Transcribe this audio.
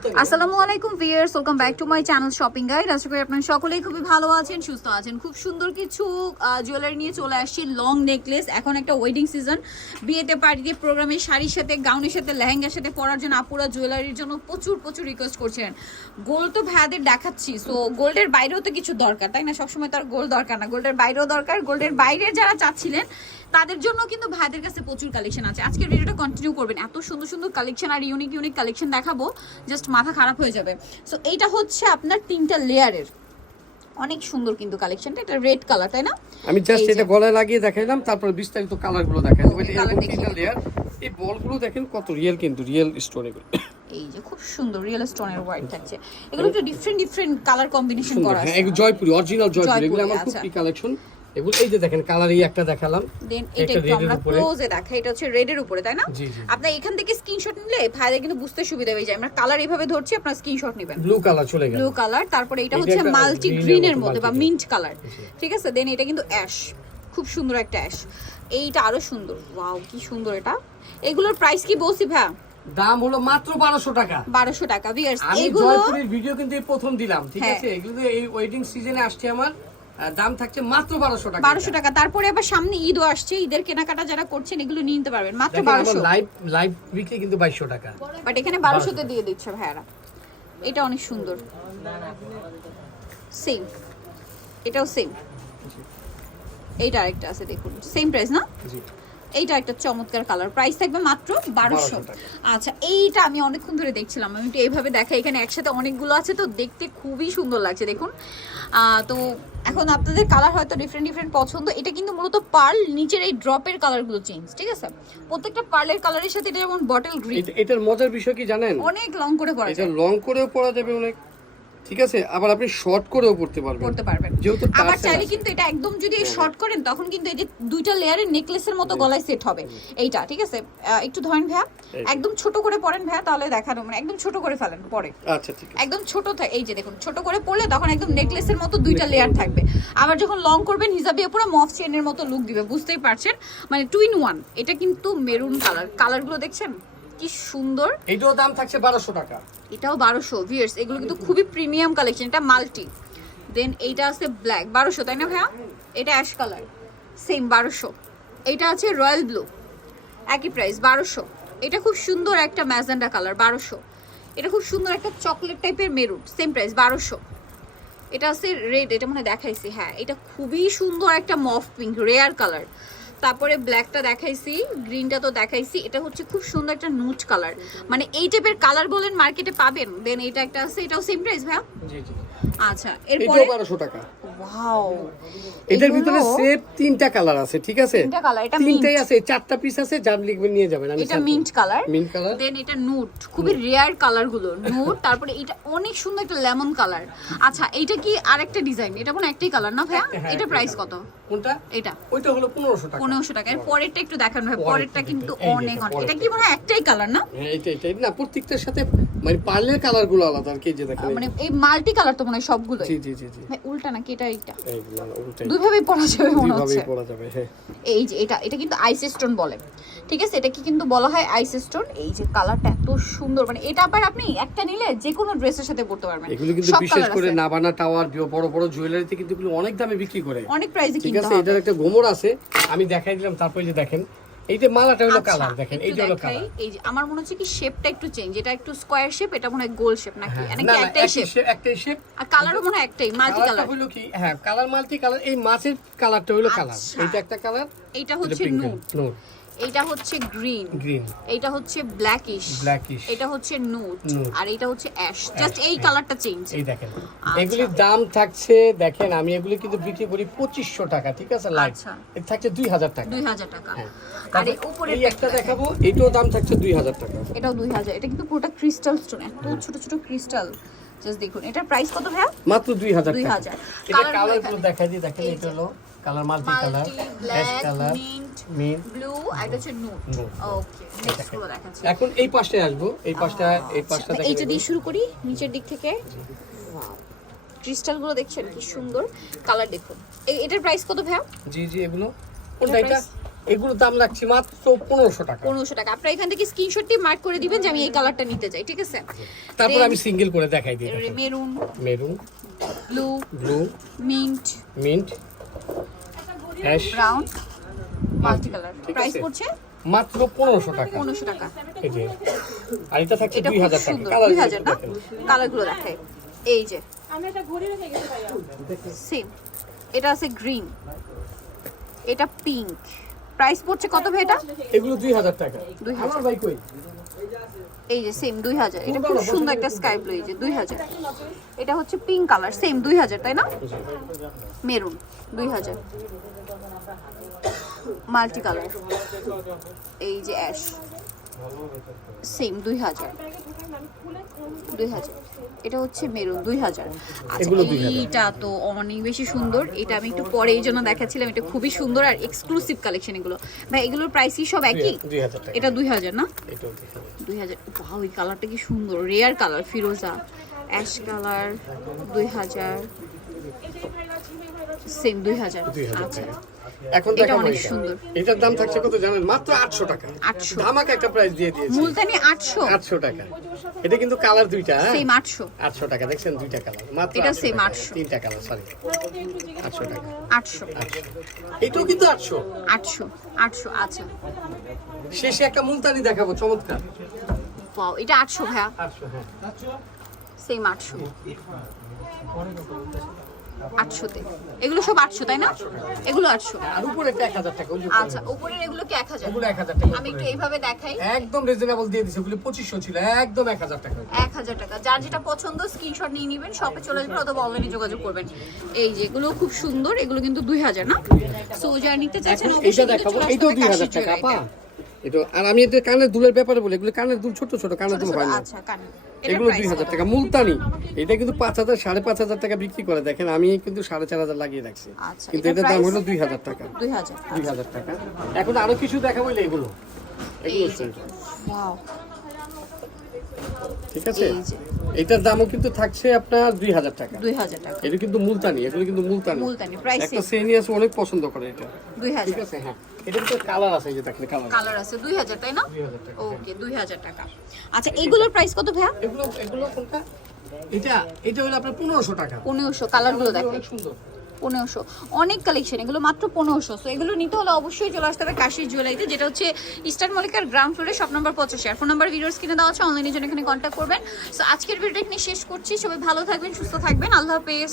আসসালামু আলাইকুম viewers, welcome back to my channel shopping guide. আশা করি আপনারা সকলেই খুবই ভালো আছেন, সুস্থ আছেন। খুব সুন্দর কিছু জুয়েলারি নিয়ে চলে আসছি। লং নেকলেস, এখন একটা ওয়েডিং সিজন, বিয়েতে পার্টিতে প্রোগ্রামে শাড়ির সাথে গাউনের সাথে লেহেঙ্গার সাথে পরার জন্য আপুরা জুয়েলারির জন্য প্রচুর রিকোয়েস্ট করছেন। গোল্ড তো ভাইয়াদের দেখাচ্ছি, সো গোল্ডের বাইরেও তো কিছু দরকার, তাই না? সবসময় তো আর গোল্ড দরকার না, গোল্ডের বাইরেও দরকার। গোল্ডের বাইরে যারা চাচ্ছিলেন তাদের জন্য কিন্তু ভাইদের কাছে প্রচুর কালেকশন আছে। আজকের ভিডিওটা কন্টিনিউ করবেন, এত সুন্দর সুন্দর কালেকশন আর ইউনিক কালেকশন দেখাবো, জাস্ট মাথা খারাপ হয়ে যাবে। সো এইটা হচ্ছে আপনার 3টা লেয়ারের, অনেক সুন্দর কিন্তু কালেকশনটা। এটা রেড কালার, তাই না? আমি জাস্ট এটা গলায় লাগিয়ে দেখাইলাম, তারপর বিস্তারিত কালারগুলো দেখাই দেব। এটা এরকম 3টা লেয়ার। এই বলগুলো দেখেন কত রিয়েল, কিন্তু রিয়েল স্টোন এগুলো। এই যে খুব সুন্দর রিয়েল স্টোনের ওয়ার্ক থাকছে। এগুলো একটু ডিফারেন্ট কালার কম্বিনেশন করা আছে। হ্যাঁ, এগুলো জয়পুরি, অরিজিনাল জয়পুরি। এগুলো আমার খুব প্রিয় কালেকশন। এগুলো এই যে দেখেন কালার, এই একটা দেখালাম, দেন এটা একটু আমরা ক্লোজে দেখাই। এটা হচ্ছে রেড এর উপরে, তাই না? আপনি এখান থেকে স্ক্রিনশট নিলে ভাইদের কিন্তু বুঝতে সুবিধা হয়ে যায়। আমরা কালার এইভাবে ধরছি, আপনারা স্ক্রিনশট নেবেন। ব্লু কালার চলে গেল, ব্লু কালার। তারপরে এটা হচ্ছে মাল্টি গ্রিন এর মধ্যে বা মিন্ট কালার, ঠিক আছে? দেন এটা কিন্তু অ্যাশ, খুব সুন্দর একটা অ্যাশ। এইটা আরো সুন্দর, ওয়াও কি সুন্দর এটা। এগুলোর প্রাইস কি বলছি ভাই? দাম হলো মাত্র 1200 টাকা। 1200 টাকা ভিউয়ার্স। আমি জয়পুরের ভিডিও কিন্তু এই প্রথম দিলাম, ঠিক আছে? এগুলো এই ওয়েডিং সিজনে আসছে, আমার দাম থাকছে মাত্র 1200 টাকা। 1200 টাকা। তারপরে আবার সামনে ঈদও আসছে, ঈদের কেনাকাটা যারা করছেন এগুলো নিয়ে নিতে পারবেন মাত্র 1200। লাইভ বিক্রি কিন্তু 2200 টাকা, বাট এখানে 1200 তে দিয়ে দিচ্ছে ভাইয়ারা। এটা অনেক সুন্দর, সেম, এটাও সেম। এইটা আরেকটা আছে দেখুন, সেম প্রাইস না? জি। এইটা একটা চমৎকার কালার, প্রাইস থাকবে মাত্র 1200। আচ্ছা, এইটা আমি অনেকক্ষণ ধরে দেখছিলাম, আমি একটু এইভাবে দেখাই। এখানে একসাথে অনেকগুলো আছে তো দেখতে খুবই সুন্দর লাগছে, দেখুন। তো এখন আপনাদের কালার হয়তো ডিফারেন্ট পছন্দ। এটা কিন্তু মূলত পার্ল, নিচের এই ড্রপের কালারগুলো চেঞ্জ, ঠিক আছে? প্রত্যেকটা পার্লের কালারের সাথে এটা যেমন বটল গ্রিন। এটার মজার বিষয় কি জানেন? অনেক লং করে পরা যায়। এটা লং করেও পরা যাবে অনেক, ঠিক আছে? আবার আপনি শর্ট করেও পড়তে পারবেন। যেহেতু আবার চাইলে কিন্তু এটা একদম যদি শর্ট করেন তখন কিন্তু এই যে 2টা লেয়ারের নেকলেসের মতো গলায় সেট হবে এইটা, ঠিক আছে? একটু ধরেন ভাইয়া, একদম ছোট করে পরেন ভাইয়া, তাহলে দেখানো মানে একদম ছোট করে ফেলেন পরে। আচ্ছা, ঠিক আছে। একদম ছোট এই যে দেখুন, ছোট করে পরলে তখন একদম নেকলেসের মতো 2টা লেয়ার থাকবে। আবার যখন লং করবেন হিজাবে পুরো মফ চেনের মতো লুক দিবে, বুঝতেই পারছেন? মানে 2 in 1। এটা কিন্তু মেরুন কালার, কালারগুলো দেখছেন কি সুন্দর। এইটাও দাম থাকছে 1200 টাকা। এটাও 1200 ভিউয়ার্স। এগুলো কিন্তু খুবই প্রিমিয়াম কালেকশন। এটা মাল্টি, দেন এইটা আছে ব্ল্যাক, 1200, তাই না ভাইয়া? এটা অ্যাশ কালার, সেম 1200। এটা আছে রয়্যাল ব্লু, একই প্রাইস 1200। এটা খুব সুন্দর একটা ম্যাজেন্ডা কালার, 1200। এটা খুব সুন্দর একটা চকলেট টাইপের মেরুন, সেম প্রাইস 1200। এটা আছে রেড, এটা মনে দেখাইছি, হ্যাঁ। এটা খুবই সুন্দর একটা মফ পিঙ্ক রেয়ার কালার। তারপরে ব্ল্যাকটা দেখাইছি, গ্রিনটা তো দেখাইছি। এটা হচ্ছে খুব সুন্দর একটা নুট কালার, মানে এই টাইপের কালার বলেন মার্কেটে পাবেন। দেন এটা একটা আছে, এটাও সেম প্রাইস ভাইয়া? জি জি। আচ্ছা, এরপরে 1200 টাকা। ওয়াও, এটার ভিতরে সেট 3টা কালার আছে, ঠিক আছে? 3টা কালার, এটা তিনটাই আছে, 4টা পিস আছে, যার লিখবেন নিয়ে যাবেন। আমি এটা মিন্ট কালার, কালার। দেন এটা নুট, খুবই রেয়ার কালার গুলো নুট। তারপরে এটা অনেক সুন্দর একটা লেমন কালার। আচ্ছা, এইটা কি আরেকটা ডিজাইন? এটা কোনো একটাই কালার না ভাইয়া? এটা প্রাইস কত? কোনটা? এটা, ওইটা হলো 1500 টাকা। 1500 টাকা। এর পরেরটা একটু দেখানো হয়, পরেরটা কিন্তু অনেক। এটা কি মনে হয় একটাই কালার না? হ্যাঁ, এটা না, প্রত্যেকটার সাথে মানে পার্লের কালারগুলো আলাদা, আর কি যে দেখেন মানে এই মাল্টি কালার তো মনে হয় সবগুলো। জি জি জি জি। ভাই উল্টা নাকি এটা? এইটা এই না, উল্টাই। দুইভাবেই পরা যাবে মনে হচ্ছে। দুইভাবেই পরা যাবে, হ্যাঁ। এই যে এটা কিন্তু আইস স্টোন বলে, ঠিক আছে? এটা কি কিন্তু বলা হয় আইস স্টোন। এই যে কালারটা এত সুন্দর, মানে এটা আবার আপনি একটা নিলে যে কোনো ড্রেসের সাথে পরতে পারবেন। এগুলো কিন্তু বিশেষ করে নাভানা টাওয়ার, বড় জুয়েলারিতে কিন্তু এগুলো অনেক দামে বিক্রি করে, অনেক প্রাইসে ঠিক কিনতে আছে? হবে। এটার একটা গোমর আছে, আমি দেখাই দিলাম। তারপর যে দেখেন এই যে মালাটা হলো কালার, দেখেন এই যে হলো কালার। এই যে আমার মনে হচ্ছে কি শেপটা একটু চেঞ্জ, এটা একটু স্কয়ার শেপ, এটা মনে হয় গোল শেপ নাকি? না, নাকি একটাই শেপ? একটাই শেপ। আর কালারও মনে হয় একটাই, মাল্টি কালার হলো কি, হ্যাঁ, কালার মাল্টি কালার। এই মাছের কালারটা হলো কালার, এইটা একটা কালার। এইটা হচ্ছে নুট, এইটা হচ্ছে গ্রিন, এইটা হচ্ছে ব্ল্যাকিশ, এটা হচ্ছে নুট, আর এটা হচ্ছে অ্যাশ। জাস্ট এই কালারটা চেঞ্জ। এই দেখেন এগুলির দাম থাকছে, দেখেন আমি এগুলি কিন্তু বিক্রি করি 2500 টাকা, ঠিক আছে? লাইট এটা থাকছে 2000 টাকা। 2000 টাকা। আর এই উপরে এই একটা দেখাবো, এটাও দাম থাকছে 2000 টাকা। এটাও 2000। এটা কিন্তু পুরোটা ক্রিস্টাল স্টোন, এত ছোট ছোট ক্রিস্টাল। জাস্ট দেখুন, এটার প্রাইস কত ভাইয়া? মাত্র 2000 টাকা। 2000। এটা কালারগুলো দেখাই দিই, দেখেন এটা হলো colour multi colour, ash colour, mint, blue, আর এটা হচ্ছে নুট। ওকে, নেক্সট গুলো দেখাচ্ছি। এখন এই পাশটায় আসবো, এই পাশটা দেখেন। এইটা দিয়ে শুরু করি, নিচের দিক থেকে। ওয়াও, ক্রিস্টাল গুলো দেখছেন কি সুন্দর, কালার দেখুন। এটার প্রাইস কত ভাইয়া? জি জি, এগুলো কোনটা? এটা এগুলো দাম রাখছি মাত্র 1500 টাকা। 1500 টাকা। আপনারা এখান থেকে স্ক্রিনশট দিয়ে মার্ক করে দিবেন যে আমি এই কালারটা নিতে চাই, ঠিক আছে? তারপর আমি সিঙ্গেল করে দেখাই দিই। Maroon, maroon, blue, mint, ash, brown, multi colour. ঠিক প্রাইস আছে। পড়ছে মাত্র 1500 টাকা। 1500 টাকা। এই যে আর এটা থাকছে এটা খুব 2000 টাকা। সুন্দর, কালার 2000 না? কালারগুলো দেখাই। এই যে আমি একটা ঘড়ি রেখে গেছি ভাইয়া। সেম, এটা আছে গ্রিন, এটা পিঙ্ক। প্রাইস পড়ছে কত ভাই এটা? এগুলো 2000 টাকা। 2000 আমার ভাই কই? এই যে সেম 2000। এটা খুব সুন্দর একটা স্কাই ব্লু, এই যে 2000। এটা হচ্ছে পিঙ্ক কালার, সেম 2000 তাই না? মেরুন 2000। মাল্টি কালার, এই যে অ্যাশ, সেম 2000। এটা হচ্ছে মেরুন 2000। আচ্ছা এগুলো 2000 এইটা তো অনেক বেশি সুন্দর, এটা আমি একটু পরে এই জন্য দেখাচ্ছিলাম, এটা খুবই সুন্দর আর এক্সক্লুসিভ কালেকশন এগুলো। ভাই এগুলোর প্রাইস কি সব একই? 2000 টাকা। এটা 2000 না? এটাও 2000। 2000। ওয়াও, এই কালারটা কি সুন্দর, রেয়ার কালার, ফিরোজা অ্যাশ কালার 2000, সেম 2000। 2000 আচ্ছা টাকা। এখন এটা দেখাবো অনেক এটা। সুন্দর। এটার দাম থাকছে কত জানেন? মাত্র 800 টাকা। 800। ধামাকা একটা প্রাইস দিয়ে দিয়েছি। মুলতানি 800, 800 টাকা। এটা কিন্তু কালার দুইটা, হ্যাঁ? সেম 800। 800 টাকা। দেখছেন দুইটা কালার। মাত্র এটা 800 same টাকা। 800 তিনটা কালার, সরি। 800 টাকা। 800। এটাও কিন্তু 800। 800। 800। আচ্ছা শেষে একটা মুলতানি দেখাবো, চমৎকার। ওয়াও, এটা 800 ভাইয়া, 800, হ্যাঁ। সেম 800। 800 তে এগুলো সব 800 তাই না? এগুলো 800। আর উপরে একটা 1000 টাকা। ওই যে আচ্ছা, উপরের এগুলো কি 1000? ওগুলো 1000 টাকা। আমি একটু এইভাবে দেখাই। একদম রিজনেবল দিয়ে দিছে। ওগুলো 2500 ছিল, একদম 1000 টাকা। 1000 টাকা। যার যেটা পছন্দ স্ক্রিনশট নিয়ে নেবেন, শপে চলে যাবেন অথবা অনলাইনে যোগাযোগ করবেন। এই যে এগুলো খুব সুন্দর, এগুলো কিন্তু 2000 না? সো যারা নিতে চাচ্ছেন এখন অবশ্যই এইটা কিন্তু দেখাবো। চলে আসতে এটাও হবে 2000 কাশির টাকা, আপা। জুয়েলারিতে। এটা আর আমি এদের কানের দুলের ব্যাপারে বলি, এগুলো কানের দুল ছোট ছোট, কানের ছোট দুল ছোট, হয় না। আচ্ছা কান। এটা এগুলো প্রাইস 2000 টাকা মুলতানি। এটা কিন্তু 5000 5500 টাকা বিক্রি করে, দেখেন আমি কিন্তু 4500 লাগিয়ে রাখছি। আচ্ছা, কিন্তু এটার এটার দাম price? হলো 2000 টাকা। 2000। 2000 টাকা। এখন আরো কিছু দেখাবো, এগুলো এই যে শুনছেন। ওয়াও, ঠিক আছে। এই যে এটার দামও কিন্তু থাকছে আপনার 2000 টাকা। 2000 টাকা। এটা কিন্তু মুলতানি, এগুলো কিন্তু মুলতানি। মুলতানি, price একটা same। সিনিয়র্স অনেক পছন্দ করে এটা। 2000 ঠিক আছে, হ্যাঁ। এটার ভিতরে কালার আছে, এই যে দেখেন কালার। কালার আছে। 2000 তাই না? 2000 টাকা। ওকে, 2000 টাকা। আচ্ছা এগুলোর প্রাইস কত ভাইয়া? এগুলো কোনটা? এটা হলো আপনার 1500 টাকা। 1500। কালারগুলো দেখেন, অনেক সুন্দর। 1500। অনেক কালেকশন, এগুলো মাত্র 1500। সো এগুলো নিতে হলে অবশ্যই চলে আসতে হবে কাশির জুয়েলারিতে, যেটা হচ্ছে ইস্টার্ন মল্লিকার গ্রাউন্ড ফ্লোরে, শপ নাম্বার 85। আর ফোন নাম্বার ভিডিওস কিনে দেওয়া আছে, অনলাইনের জন্য এখানে কন্ট্যাক্ট করবেন। সো আজকের ভিডিওটা এখানে শেষ করছি। সবাই ভালো থাকবেন, সুস্থ থাকবেন, আল্লাহ হাফেজ।